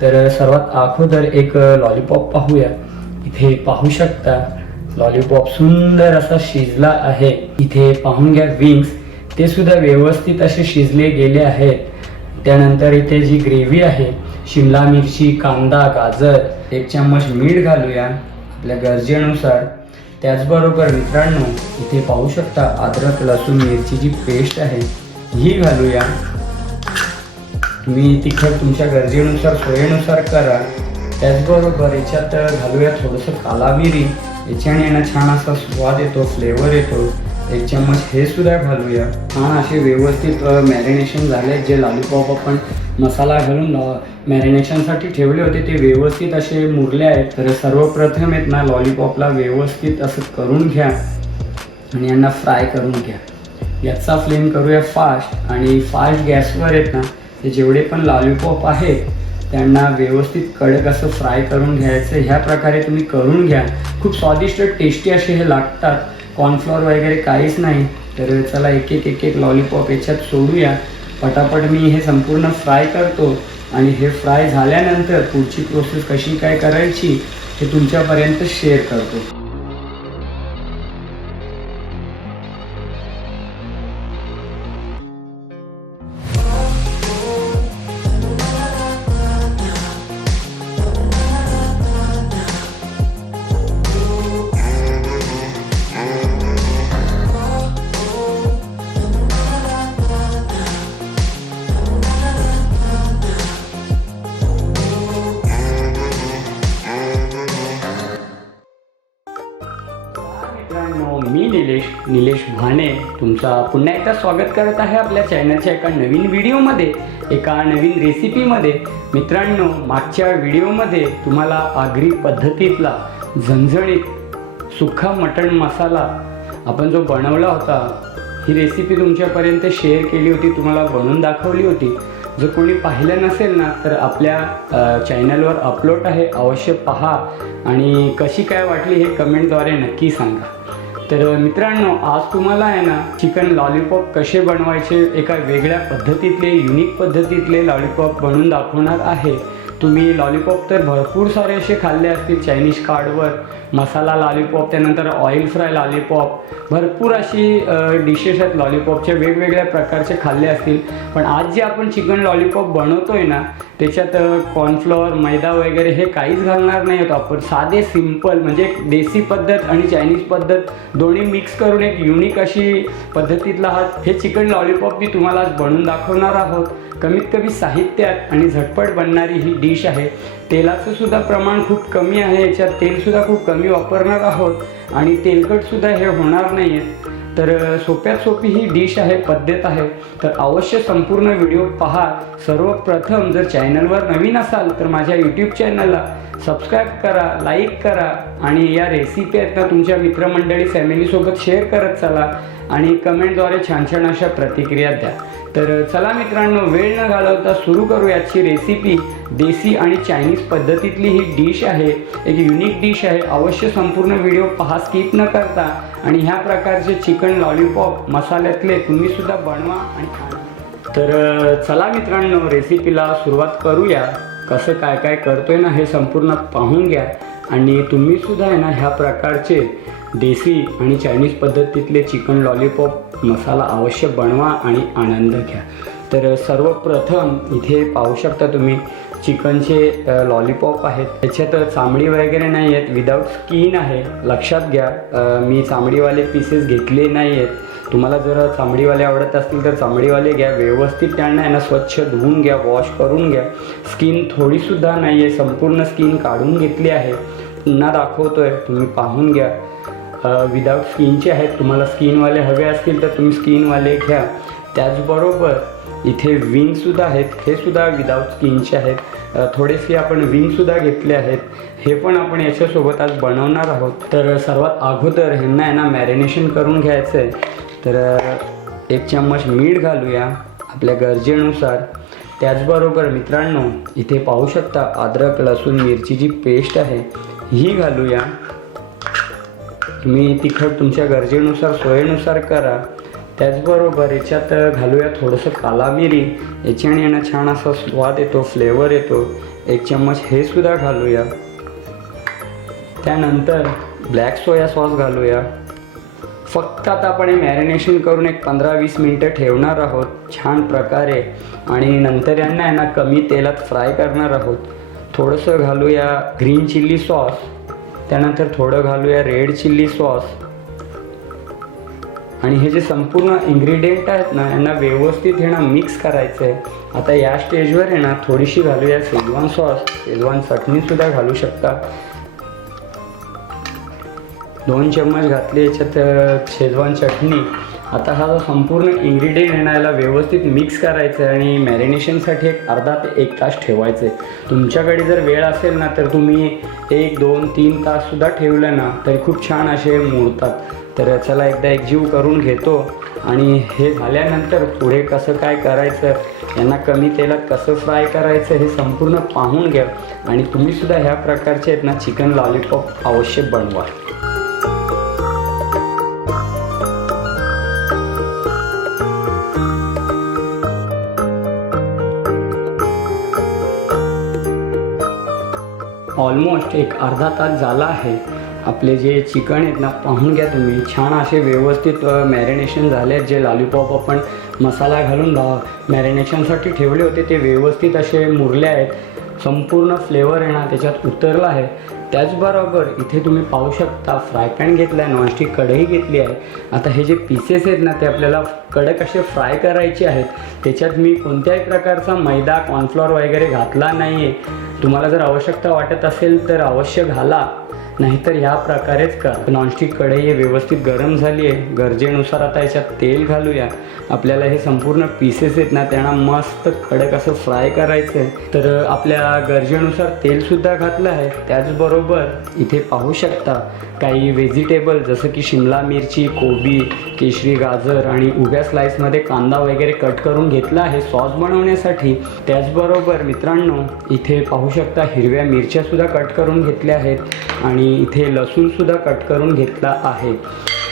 तर सर्वात अगोदर एक लॉलीपॉप पाहूया। इथे पाहू शकता लॉलीपॉप सुंदर असा शिजला आहे। इथे पाहून घ्या विंग्स ते सुद्धा व्यवस्थित असे शिजले गेले आहेत। त्यानंतर इथे जी ग्रेव्ही आहे, शिमला मिरची, कांदा, गाजर, 1 चम्मच मीठ घालूया आपल्या गरजेनुसार। त्याचबरोबर मित्रांनो इथे पाहू शकता अद्रक लसूण मिरची जी पेस्ट आहे ही घालूया। तुम्ही तिखट तुमच्या गरजेनुसार सोयीनुसार करा। त्याचबरोबर याच्यात घालूया थोडंसं काला मिरी, याच्याने ना छान असा स्वाद येतो, फ्लेवर येतो। 1 चम्मच हे सुद्धा घालूया। छान असे व्यवस्थित मॅरिनेशन झाले। जे लॉलीपॉप आपण मसाला घालून मॅरिनेशनसाठी ठेवले होते ते व्यवस्थित असे मुरले आहेत। तर सर्वप्रथम आहेत ना लॉलीपॉपला व्यवस्थित असं करून घ्या आणि यांना फ्राय करून घ्या। याचा फ्लेम करूया फास्ट आणि फास्ट गॅसवर आहेत ना हे जेवढे पण लॉलीपॉप आहेत त्यांना व्यवस्थित कडक असं फ्राय करून घ्यायचं। ह्या प्रकारे तुम्ही करून घ्या। खूप स्वादिष्ट टेस्टी असे हे लागतात। कॉर्नफ्लॉवर वगैरे काहीच नाही। तर चला एक एक लॉलीपॉप याच्यात सोडूया। पटापट मी हे संपूर्ण फ्राय करतो आणि हे फ्राय झाल्यानंतर पुढची प्रोसेस कशी काय करायची हे तुमच्यापर्यंत शेअर करतो। मी निलेश भाणे तुमचा पुन्हा एकदा स्वागत करत आहे आपल्या चॅनलच्या एका नवीन व्हिडिओमध्ये, एका नवीन रेसिपीमध्ये। मित्रांनो मागच्या व्हिडिओमध्ये तुम्हाला आगरी पद्धतीतला झणझणीत सुक्का मटण मसाला आपण जो बनवला होता ही रेसिपी तुमच्यापर्यंत शेअर केली होती, तुम्हाला बनवून दाखवली होती। जर कोणी पाहिलं नसेल ना तर आपल्या चॅनलवर अपलोड आहे, अवश्य पहा आणि कशी काय वाटली हे कमेंटद्वारे नक्की सांगा। तर मित्रांनो आज तुम्हाला आहे ना चिकन लॉलीपॉप कसे बनवायचे एका वेगळ्या पद्धतीतले युनिक पद्धतीतले लॉलीपॉप बनवून दाखवणार आहे। तुम्ही लॉलीपॉप तर भरपूर सारे असे खाल्ले असतील, चायनीज कार्डवर मसाला लॉलीपॉप, त्यानंतर ऑइल फ्राय लॉलीपॉप, भरपूर अशी डिशेस आहेत लॉलीपॉपचे, वेगवेगळ्या प्रकारचे खाल्ले असतील। पण आज जे आपण चिकन लॉलीपॉप बनवतोय ना त्याच्यात कॉर्नफ्लॉवर, मैदा वगैरे हे काहीच घालणार नाही आहोत आपण। साधे सिंपल म्हणजे एक देसी पद्धत आणि चायनीज पद्धत दोन्ही मिक्स करून एक युनिक अशी पद्धतीतला हा हे चिकन लॉलीपॉप मी तुम्हाला आज बनवून दाखवणार आहोत। कमीत कमी साहित्यात आणि झटपट बनणारी ही डिश आहे। तेलाचं सुद्धा प्रमाण खूप कमी आहे, याच्यात तेलसुद्धा खूप कमी वापरणार आहोत आणि तेलकटसुद्धा हे होणार नाही आहे। तर सोप्यात सोपी ही डिश आहे, पद्धत आहे। तर अवश्य संपूर्ण व्हिडिओ पहा। सर्वप्रथम जर चॅनलवर नवीन असाल तर माझ्या यूट्यूब चॅनलला सबस्क्राईब करा, लाईक करा आणि या रेसिपी आहेत ना तुमच्या मित्रमंडळी फॅमिलीसोबत शेअर करत चला आणि कमेंटद्वारे छान छान अशा प्रतिक्रिया द्या। तर चला मित्रांनो वेळ न घालवता सुरू करू याची रेसिपी। देसी आणि चायनीज पद्धतीतली ही डिश आहे, एक युनिक डिश आहे। अवश्य संपूर्ण व्हिडिओ पहा स्किप न करता आणि ह्या प्रकारचे चिकन लॉलीपॉप मसाल्यातले तुम्ही सुद्धा बनवा आणि खा। तर चला मित्रांनो रेसिपीला सुरुवात करूया। कसं काय काय करतोय ना हे संपूर्ण पाहून घ्या आणि तुम्ही सुद्धा आहे ना ह्या प्रकारचे देसी आणि चायनीज पद्धतीतले चिकन लॉलीपॉप मसाला अवश्य बनवा आणि आनंद घ्या। तर सर्वप्रथम इथे पाहू शकता तुम्ही चिकनचे लॉलीपॉप आहेत, त्याच्यात चामडी वगैरे नाही आहेत, विदाऊट स्किन आहे। लक्षात घ्या मी चामडीवाले पीसेस घेतले नाही आहेत। तुम्हाला जर चामडीवाले आवडत असतील तर चामडीवाले घ्या, व्यवस्थित त्यांना आहे ना स्वच्छ धुवून घ्या, वॉश करून घ्या। स्किन थोडीसुद्धा नाही आहे, संपूर्ण स्किन काढून घेतली आहे। पुन्हा दाखवतोय तुम्ही पाहून घ्या, विदाऊट स्किनचे आहेत। तुम्हाला स्किनवाले हवे असतील तर तुम्ही स्किनवाले घ्या। त्याचबरोबर इथे विंगसुद्धा आहेत, हे सुद्धा विदाऊट स्किनचे आहेत। थोडेसे आपण विंगसुद्धा घेतले आहेत, हे पण आपण याच्यासोबत आज बनवणार आहोत। तर सर्वात अगोदर ह्यांना आहे ना मॅरिनेशन करून घ्यायचं आहे। तर 1 चम्मच मीठ घालूया आपल्या गरजेनुसार। त्याचबरोबर मित्रांनो इथे पाहू शकता अद्रक लसूण मिरची जी पेस्ट आहे ही घालूया। तुम्ही तिखट तुमच्या गरजेनुसार सोयीनुसार करा। त्याचबरोबर याच्यात घालूया थोडंसं काला मिरी, याच्याने यांना छान असा स्वाद येतो, फ्लेवर येतो. 1 चम्मच हे सुद्धा घालूया. त्यानंतर ब्लॅक सोया सॉस घालूया. फक्त आता आपण हे मॅरिनेशन करून एक 15-20 मिनटं ठेवणार आहोत छान प्रकारे, आणि नंतर यांना कमी तेलात फ्राय करणार आहोत. थोडंसं घालूया ग्रीन चिल्ली सॉस, त्यानंतर थोडं घालूया रेड चिल्ली सॉस, आणि हे जे संपूर्ण इन्ग्रेडियंट आहेत ना यांना व्यवस्थित मिक्स करायचं आहे. आता या स्टेजवर थोडीशी घालूया शेजवान सॉस, शेजवान चटणीसुद्धा घालू शकता. 2 चम्मच घातली याच्यात शेजवान चटणी. आता हा जो संपूर्ण इन्ग्रेडियंट याला व्यवस्थित मिक्स करायचं आहे आणि मॅरिनेशनसाठी एक अर्धा ते 1 तास ठेवायचं आहे. तुमच्याकडे जर वेळ असेल ना तर तुम्ही 1, 2, 3 ताससुद्धा ठेवलं ना तरी खूप छान असे मुरतात. तर चला एकदा एकजीव करून घेतो, आणि हे झाल्यानंतर पुढे कसं काय करायचं, यांना कमी तेलात कसं फ्राय करायचं हे संपूर्ण पाहून घ्या. आणि तुम्हीसुद्धा ह्या प्रकारचे आहेत ना चिकन लॉलीपॉप अवश्य बनवा. ऑलमोस्ट एक अर्धा तास झाला आहे. आपले जे चिकन आहेत ना पाहून घ्या तुम्ही, छान असे व्यवस्थित मॅरिनेशन झाले आहेत. जे लॉलीपॉप आपण मसाला घालून मॅरिनेशनसाठी ठेवले होते ते व्यवस्थित असे मुरले आहेत. संपूर्ण फ्लेवर त्याच्यात उतरला आहे. त्याचबरोबर इथे तुम्ही पाहू शकता फ्राय पॅन घेतला आहे, नॉनस्टिक कढई घेतली आहे. आता हे जे पीसेस आहेत ना ते आपल्याला कडक असे फ्राय करायचे आहेत. त्याच्यात मी कोणत्याही प्रकारचा मैदा, कॉर्नफ्लॉर वगैरे घातला नाही आहे. तुम्हाला जर आवश्यकता वाटत असेल तर अवश्य घाला, नाहीतर ह्या प्रकारेच करा. नॉनस्टिक कढई व्यवस्थित गरम झाली आहे. गरजेनुसार आता याच्यात तेल घालूया. आपल्याला हे संपूर्ण पीसेस आहेत ना त्यांना मस्त कडक असं फ्राय करायचं आहे. तर आपल्या गरजेनुसार तेलसुद्धा घातलं आहे. त्याचबरोबर इथे पाहू शकता काही व्हेजिटेबल जसं की शिमला मिरची, कोबी, केशरी गाजर आणि उभ्या स्लाइसमध्ये कांदा वगैरे कट करून घेतला आहे सॉस बनवण्यासाठी. त्याचबरोबर मित्रांनो इथे पाहू शकता हिरव्या मिरच्यासुद्धा कट करून घेतल्या आहेत, आणि इथे लसूणसुद्धा कट करून घेतला आहे.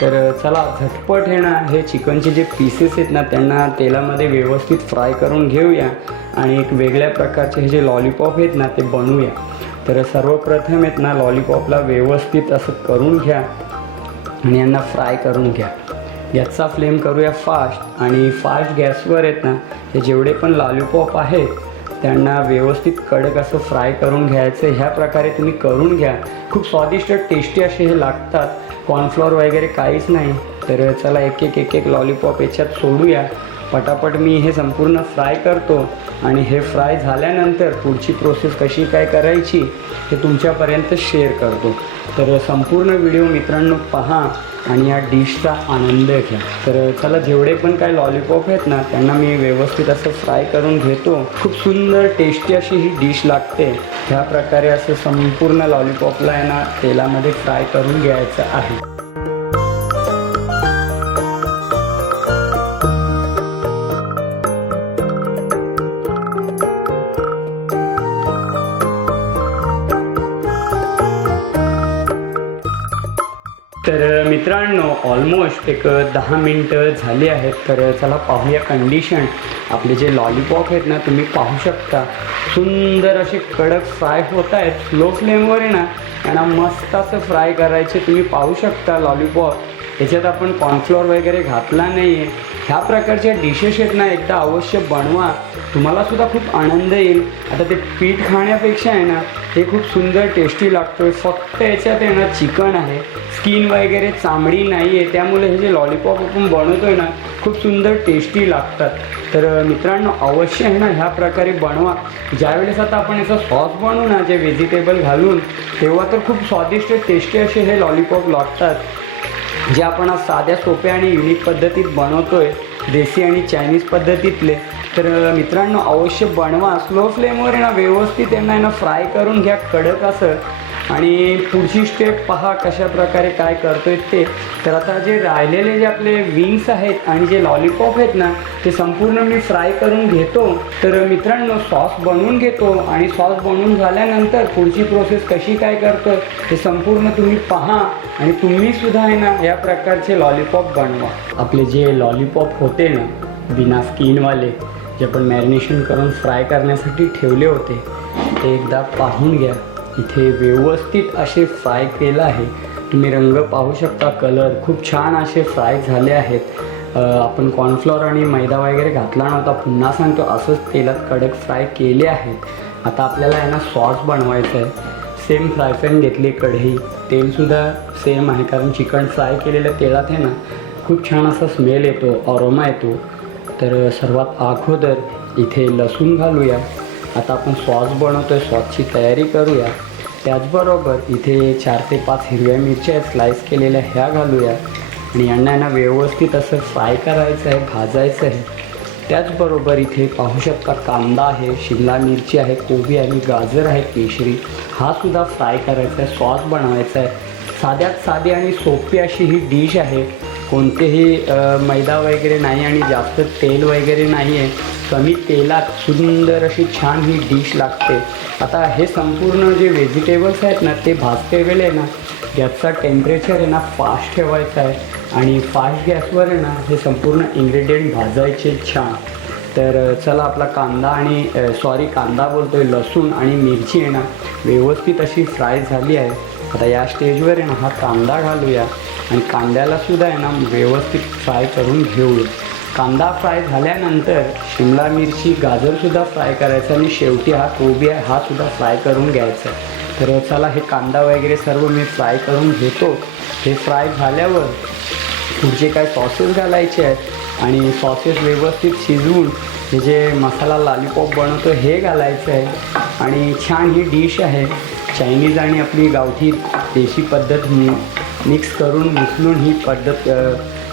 तर चला झटपट हे चिकनचे जे पीसेस आहेत ना त्यांना तेलामध्ये व्यवस्थित फ्राय करून घेऊया, आणि एक वेगळ्या प्रकारचे हे जे लॉलीपॉप आहेत ना ते बनवूया. तर सर्वप्रथम आहेत ना लॉलीपॉपला व्यवस्थित असं करून घ्या आणि यांना फ्राय करून घ्या. गॅसचा फ्लेम करूया फास्ट, आणि फास्ट गॅसवर आहेत ना हे जेवढे पण लॉलीपॉप आहेत त्यांना व्यवस्थित कडक असं फ्राय करून घ्यायचं. ह्या प्रकारे तुम्ही करून घ्या. खूप स्वादिष्ट टेस्टी असे हे लागतात. कॉर्नफ्लॉर वगैरे काहीच नाही. तर चला एक एक लॉलीपॉप याच्यात सोडूया. पटापट मी हे संपूर्ण फ्राय करतो, आणि हे फ्राय झाल्यानंतर पुढची प्रोसेस कशी काय करायची हे तुमच्यापर्यंत शेअर करतो. तर संपूर्ण व्हिडिओ मित्रांनो पहा आणि या डिशचा आनंद घ्या. तर चला जेवढे पण काय लॉलीपॉप आहेत ना त्यांना मी व्यवस्थित असं फ्राय करून घेतो. खूप सुंदर टेस्टी अशी ही डिश लागते. ह्या प्रकारे असं संपूर्ण लॉलीपॉपला तेलामध्ये फ्राय करून घ्यायचं आहे. तर मित्रांनो ऑलमोस्ट एक 10 मिनटं झाली आहेत. तर चला पाहूया कंडिशन. आपले जे लॉलीपॉप आहेत ना तुम्ही पाहू शकता सुंदर असे कडक फ्राय होत आहेत. स्लो फ्लेमवर यांना मस्त असं फ्राय करायचे. तुम्ही पाहू शकता लॉलीपॉप याच्यात आपण कॉर्नफ्लॉर वगैरे घातला नाही आहे. ह्या प्रकारच्या डिशेस आहेत ना एकदा अवश्य बनवा, तुम्हालासुद्धा खूप आनंद येईल. आता ते पीठ खाण्यापेक्षा हे खूप सुंदर टेस्टी लागतो आहे. फक्त याच्यात चिकन आहे, स्किन वगैरे चामडी नाही आहे, त्यामुळे हे जे लॉलीपॉप आपण बनवतो आहे खूप सुंदर टेस्टी लागतात. तर मित्रांनो अवश्य ह्या प्रकारे बनवा. ज्यावेळेस आता आपण याचा सॉस बनवू जे व्हेजिटेबल घालून, तेव्हा तर खूप स्वादिष्ट टेस्टी असे हे लॉलीपॉप लागतात, जे आपण आज साध्या सोप्या आणि युनिक पद्धतीत बनवतोय, देसी आणि चायनीज पद्धतीतले. तर मित्रांनो अवश्य बनवा. स्लो फ्लेमवर व्यवस्थित फ्राय करून घ्या कडक असं, आणि पुढची स्टेप पहा कशा प्रकारे काय करतोय ते. तर आता जे राहिलेले जे आपले विंग्स आहेत आणि जे लॉलीपॉप आहेत ना, ते संपूर्ण मी फ्राय करून घेतो. तर मित्रांनो, सॉस बनवून घेतो आणि सॉस बनवून झाल्यानंतर पुढची प्रोसेस कशी काय करतोय हे संपूर्ण तुम्ही पहा आणि तुम्ही सुद्धा आहे ना या प्रकारचे लॉलीपॉप बनवा. आपले जे लॉलीपॉप होते ना बिना स्किनवाले, जे आपण मॅरिनेशन करून फ्राय करण्यासाठी ठेवले होते, ते एकदा पाहून घ्या. इथे व्यवस्थित असे फ्राय केलं आहे. तुम्ही रंग पाहू शकता, कलर खूप छान असे फ्राय झाले आहेत. आपण कॉर्नफ्लॉवर आणि मैदा वगैरे घातला नव्हता, पुन्हा सांगतो असंच तेलात कडक फ्राय केले आहेत. आता आपल्याला आहे ना सॉस बनवायचं आहे. सेम फ्राय पॅन घेतली, कढई, तेलसुद्धा सेम आहे, कारण चिकन फ्राय केलेल्या तेलात आहे ना खूप छान असा स्मेल येतो, अरोमा येतो. तर सर्वात अगोदर इथे लसूण घालूया. आता आपण सॉस बनवतो आहे, सॉसची तयारी करूया. त्याचबरोबर इथे 4 ते 5 हिरव्या मिरच्या स्लाईस केलेल्या ह्या घालूया आणि यांना व्यवस्थित असं फ्राय करायचं आहे, भाजायचं आहे. त्याचबरोबर इथे पाहू शकता कांदा आहे, शिमला मिरची आहे, कोबी आणि गाजर आहे केशरी, हा सुद्धा फ्राय करायचा आहे, सॉस बनवायचा आहे. साध्यात साधी आणि सोपी अशी ही डिश आहे. कोणतेही मैदा वगैरे नाही आणि जास्त तेल वगैरे नाही आहे. कमी तेलात सुंदर अशी छान ही डिश लागते. आता हे संपूर्ण जे व्हेजिटेबल्स आहेत ना ते भाजते वेळे ना गॅसचा टेम्परेचर आहे ना फास्ट ठेवायचा आहे आणि फास्ट गॅसवर आहे ना हे संपूर्ण इन्ग्रेडियंट भाजायचे छान. तर चला, आपला कांदा आणि कांदा बोलतोय, लसूण आणि मिरची आहे ना व्यवस्थित अशी फ्राय झाली आहे. आता या स्टेजवर आहे ना हा कांदा घालूया आणि कांद्यालासुद्धा आहे ना व्यवस्थित फ्राय करून घेऊया. कांदा फ्राय झाल्यानंतर शिमला मिरची, गाजरसुद्धा फ्राय करायचं आणि शेवटी हा कोबी आहे हा सुद्धा फ्राय करून घ्यायचा. तर चला, हे कांदा वगैरे सर्व मी फ्राय करून घेतो. हे फ्राय झाल्यावर पुढचे काय सॉसेस घालायचे आहेत आणि सॉसेस व्यवस्थित शिजवून हे जे मसाला लॉलीपॉप बनवतो हे घालायचं आहे. आणि छान ही डिश आहे, चायनीज आणि आपली गावठी देशी पद्धत मिक्स करून मिसळून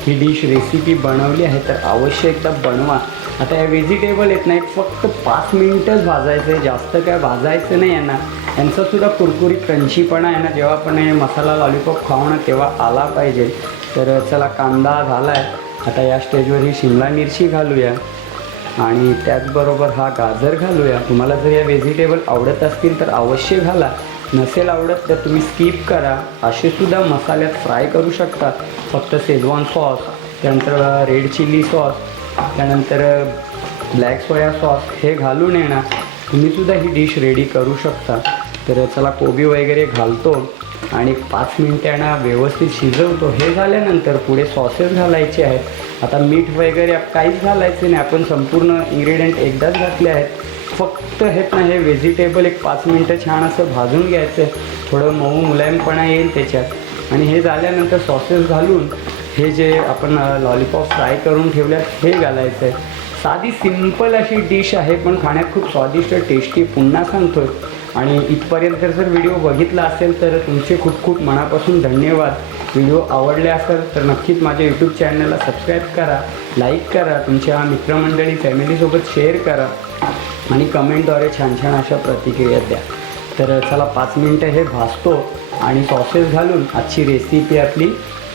ही डिश रेसिपी बनवली आहे. तर अवश्य एकदा बनवा. आता या व्हेजिटेबल येत नाहीत, फक्त 5 मिनिटच भाजायचं आहे, जास्त काय भाजायचं नाही यांना. यांचासुद्धा कुरकुरीत क्रंचीपणा आहे ना जेव्हा आपण हे मसाला लॉलीपॉप खाऊ ना तेव्हा आला पाहिजे. तर चला, कांदा झाला आहे. आता या स्टेजवर ही शिमला मिरची घालूया आणि त्याचबरोबर हा गाजर घालूया. तुम्हाला जर या व्हेजिटेबल आवडत असतील तर अवश्य घाला, नसेल आवडत तर तुम्ही स्किप करा. असेसुद्धा मसाल्यात फ्राय करू शकता. फक्त शेजवान सॉस, त्यानंतर रेड चिली सॉस, त्यानंतर ब्लॅक सोया सॉस हे घालून आहे ना तुम्हीसुद्धा ही डिश रेडी करू शकता. तर चला, कोबी वगैरे घालतो आणि 5 मिनिटांना व्यवस्थित शिजवतो. हे झाल्यानंतर पुढे सॉसेस घालायचे आहेत. आता मीठ वगैरे काहीच घालायचं नाही, आपण संपूर्ण इन्ग्रेडियंट एकदाच घातले आहेत. फक्त हे व्हेजिटेबल एक 5 मिनटं छान असं भाजून घ्यायचं आहे, थोडं मऊ मुलायमपणा येईल त्याच्यात. आणि हे झाल्यानंतर सॉसेस घालून हे जे आपण लॉलीपॉप फ्राय करून ठेवल्यात हे घालायचं आहे. साधी सिंपल अशी डिश आहे, पण खाण्यात खूप स्वादिष्ट, टेस्टी. पुन्हा सांगतो आणि इथपर्यंत जर व्हिडिओ बघितला असेल तर तुमचे खूप खूप मनापासून धन्यवाद. व्हिडिओ आवडले असेल तर नक्कीच माझ्या यूट्यूब चॅनलला सबस्क्राईब करा, लाईक करा, तुमच्या मित्रमंडळी फॅमिलीसोबत शेअर करा आणि कमेंटद्वारे छान छान अशा प्रतिक्रिया द्या. तर चला, 5 मिनटं हे भाजतो आणि सॉसेस घालून आजची रेसिपी आपली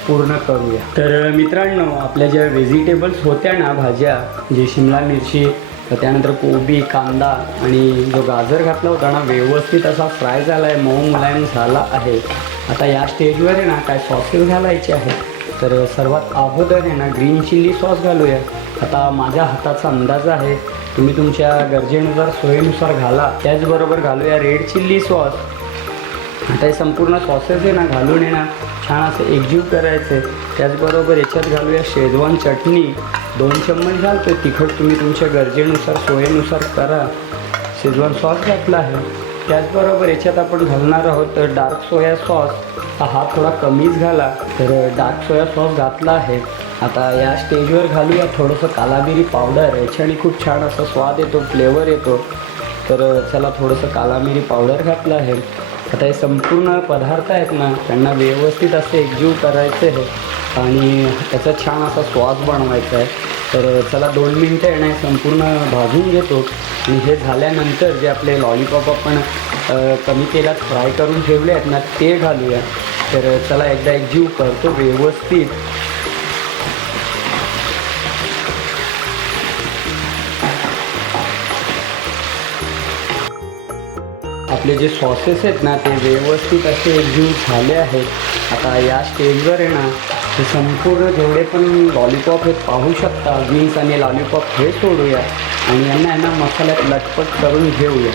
पूर्ण करूया. तर मित्रांनो, आपल्या ज्या व्हेजिटेबल्स होत्या ना भाज्या, जे शिमला मिरची, त्यानंतर कोबी, कांदा आणि जो गाजर घातला होता ना व्यवस्थित असा फ्राय झाला आहे, मऊ मुलायम झाला आहे. आता या स्टेजवर आहे ना काय सॉसेस घालायचे आहे. तर सर्वात अगोदर आहे ना ग्रीन चिली सॉस घालूया. आता माझ्या हाताचा अंदाज आहे, तुम्ही तुमच्या गरजेनुसार, सोयीनुसार घाला. त्याचबरोबर घालूया रेड चिल्ली सॉस. आता हे संपूर्ण सॉसेस आहे ना घालून आहे ना छान असं एकजीव करायचं आहे. त्याचबरोबर याच्यात घालूया शेजवान चटणी, 2 चम्मच घालतो. तिखट तुम्ही तुमच्या गरजेनुसार, सोयीनुसार करा. शेजवान सॉस घातला आहे. त्याचबरोबर याच्यात आपण घालणार आहोत डार्क सोया सॉस. हा थोडा कमीच घाला. तर डार्क सोया सॉस घातला आहे. आता या स्टेजवर घालूया थोडंसं कालामिरी पावडर. याच्याने खूप छान असा स्वाद येतो, फ्लेवर येतो. तर चला, थोडंसं कालामिरी पावडर घातलं आहे. आता हे संपूर्ण पदार्थ आहेत ना त्यांना व्यवस्थित असं एकजीव करायचं आहे आणि त्याचा छान असा सॉस बनवायचा आहे. तर चला, 2 मिनटं आहे ना संपूर्ण भाजून घेतो आणि हे झाल्यानंतर जे आपले लॉलीपॉप आपण कमी तेलात फ्राय करून ठेवले आहेत ना ते घालूया. तर चला एकदा एकजीव करतो व्यवस्थित. आपले जे सॉसेस आहेत ना ते व्यवस्थित असे एकजीव झाले आहेत. आता या स्टेजवर आहे ना हे संपूर्ण जेवढे पण लॉलीपॉप हे पाहू शकता, विंग्स आणि लॉलीपॉप हे सोडूया आणि यांना मसाल्यात लटपट करून घेऊया.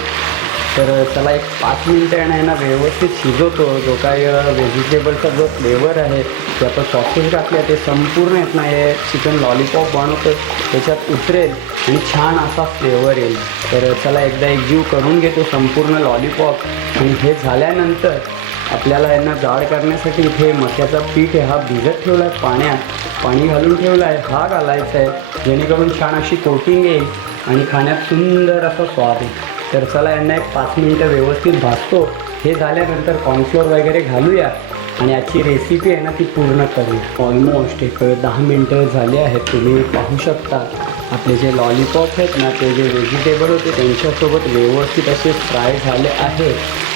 तर चला एक 5 मिनटं यांना व्यवस्थित शिजवतो. जो काय व्हेजिटेबलचा जो फ्लेवर आहे ते आपण सॉसेस घातले ते संपूर्ण आहेत ना हे चिकन लॉलीपॉप बनवतो त्याच्यात उतरेल आणि छान असा फ्लेवर येईल. तर चला एकदा एकजीव करून घेतो संपूर्ण लॉलीपॉप. आणि हे झाल्यानंतर आपल्याला यांना जाड करण्यासाठी इथे मक्याचा पीठ आहे हा भिजत ठेवला आहे पाण्यात, पाणी घालून ठेवला आहे, हा घालायचा आहे जेणेकरून छान अशी कोटिंग येईल आणि खाण्यात सुंदर असा स्वाद येईल. तर चला यांना एक 5 मिनटं व्यवस्थित भाजतो. हे झाल्यानंतर कॉर्नफ्लोअर वगैरे घालूया आणि आजची रेसिपी आहे ना ती पूर्ण करूया. ऑलमोस्ट एक 10 मिनटं झाली आहेत. तुम्ही पाहू शकता आपले जे लॉलीपॉप आहेत ना ते जे व्हेजिटेबल होते त्यांच्यासोबत व्यवस्थित असे फ्राय झाले आहे.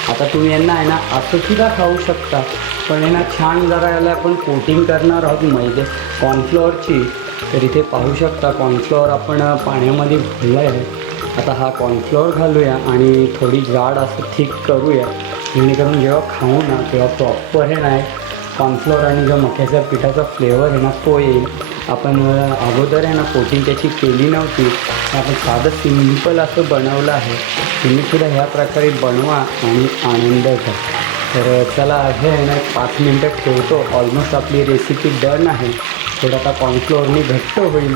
आता तुम्ही यांना आहे ना असंसुद्धा खाऊ शकता, पण यांना छान जरा याला आपण कोटिंग करणार आहोत मैदे कॉर्नफ्लोअरची. तर इथे पाहू शकता कॉर्नफ्लोअर आपण पाण्यामध्ये घातलं आहे. आता हा कॉर्नफ्लोअर घालूया आणि थोडी जाड असं थिक करूया जेणेकरून जेव्हा खाऊ ना तेव्हा प्रॉपर हे नाही कॉर्नफ्लोअर आणि जो मक्याच्या पिठाचा फ्लेवर आहे ना तो येईल. आपण अगोदर आहे ना कोटिंग त्याची केली नव्हती, आपण साधं सिंपल असं बनवलं आहे. तुम्हीसुद्धा ह्या प्रकारे बनवा आणि आनंद घ्या. तर चला हे आहे ना 5 मिनटं ठेवतो. ऑलमोस्ट आपली रेसिपी डन आहे. थोडा आता कॉर्नफ्लोअरनी घट्ट होईल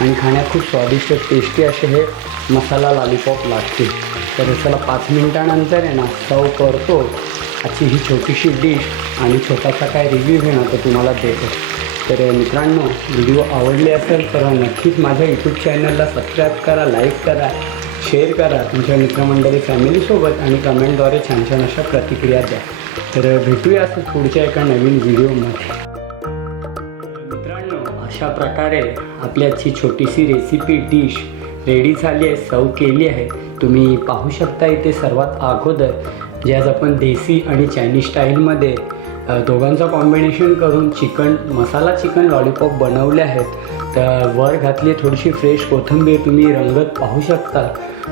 आणि खाण्यात खूप स्वादिष्ट टेस्टी असे हे मसाला लॉलीपॉप लागतील. तर चला 5 मिनटानंतर आहे ना सर्व करतो आजची ही छोटीशी डिश आणि छोटासा काय रिव्ह्यू आहे ना तो तुम्हाला देतो. तर मित्रांनो व्हिडिओ आवडले असेल तर नक्कीच माझ्या यूट्यूब चॅनलला सबस्क्राईब करा, लाईक करा, शेअर करा तुमच्या मित्रमंडळी फॅमिलीसोबत आणि कमेंटद्वारे छान छान अशा प्रतिक्रिया द्या. तर भेटूया असं पुढच्या एका नवीन व्हिडिओमध्ये. मित्रांनो अशा प्रकारे आपली आजची छोटीशी रेसिपी डिश रेडी झाली आहे, सर्व केली आहे. तुम्ही पाहू शकता इथे सर्वात अगोदर जे आज आपण देसी आणि चायनीज स्टाईलमध्ये दोघांचं कॉम्बिनेशन करून मसाला चिकन लॉलीपॉप बनवले आहेत. तर वर घातली थोडीशी फ्रेश कोथिंबीर. तुम्ही रंगत पाहू शकता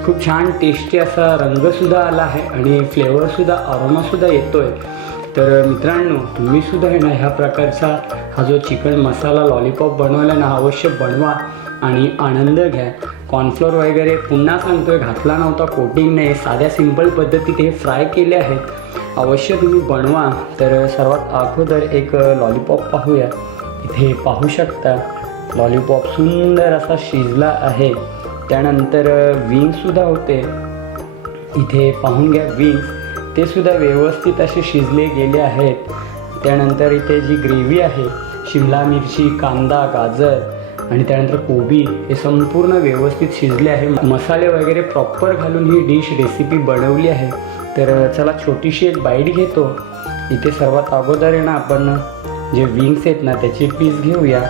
खूप छान टेस्टी असा रंगसुद्धा आला आहे आणि फ्लेवरसुद्धा अरोमासुद्धा येतो आहे. तर मित्रांनो तुम्हीसुद्धा आहे ना ह्या प्रकारचा हा जो चिकन मसाला लॉलीपॉप बनवला ना अवश्य बनवा आणि आनंद घ्या. कॉर्नफ्लोअर वगैरे पुन्हा सांगतोय घातला नव्हता, कोटिंग नाही, साध्या सिंपल पद्धतीत हे फ्राय केले आहेत. अवश्य तुम्ही बनवा. तर सर्वात अगोदर एक लॉलीपॉप पाहूया. इथे पाहू शकता लॉलीपॉप सुंदर असा शिजला आहे. त्यानंतर विंगसुद्धा होते, इथे पाहून घ्या विंग्स ते सुद्धा व्यवस्थित असे शिजले गेले आहेत. त्यानंतर इथे जी ग्रेव्ही आहे शिमला मिरची, कांदा, गाजर आणि त्यानंतर कोबी हे संपूर्ण व्यवस्थित शिजले आहे. मसाले वगैरे प्रॉपर घालून ही डिश रेसिपी बनवली आहे. तर चला छोटीशी एक बाईट घेतो. इथे सर्वात अगोदर आहे ना आपण जे विंग्स आहेत ना त्याचे पीस घेऊया,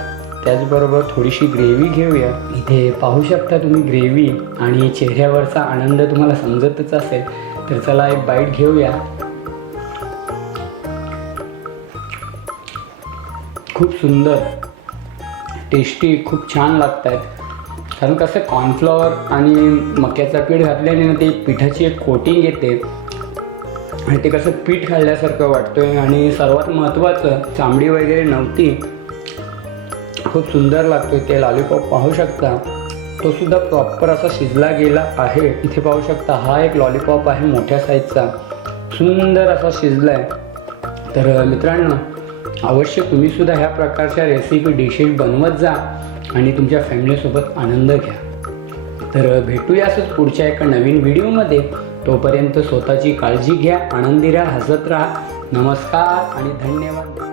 त्याचबरोबर थोडीशी ग्रेव्ही घेऊया. इथे पाहू शकता तुम्ही ग्रेव्ही आणि चेहऱ्यावरचा आनंद तुम्हाला समजतच असेल. तर चला एक बाईट घेऊया. खूप सुंदर टेस्टी, खूप छान लागत आहेत. कारण कसं कॉर्नफ्लॉवर आणि मक्याचा पीठ घातल्याने ना ते पिठाची एक कोटिंग येते आणि ते कसं पीठ खाल्ल्यासारखं वाटतं. आणि सर्वात महत्त्वाचं चामडी वगैरे नव्हती, खूप सुंदर लागतो. ते लॉलीपॉप पाहू शकता तो सुद्धा प्रॉपर असा शिजला गेला आहे. इथे पाहू शकता हा एक लॉलीपॉप आहे मोठ्या साईजचा, सुंदर असा शिजला आहे. तर मित्रांनो अवश्य तुम्हीसुद्धा ह्या प्रकारच्या रेसिपी डिशेस बनवत जा आणि तुमच्या फॅमिलीसोबत आनंद घ्या. तर भेटूया असंच पुढच्या एका नवीन व्हिडिओमध्ये. तोपर्यंत स्वतःची काळजी घ्या, आनंदी राहा, हसत राहा. नमस्कार आणि धन्यवाद.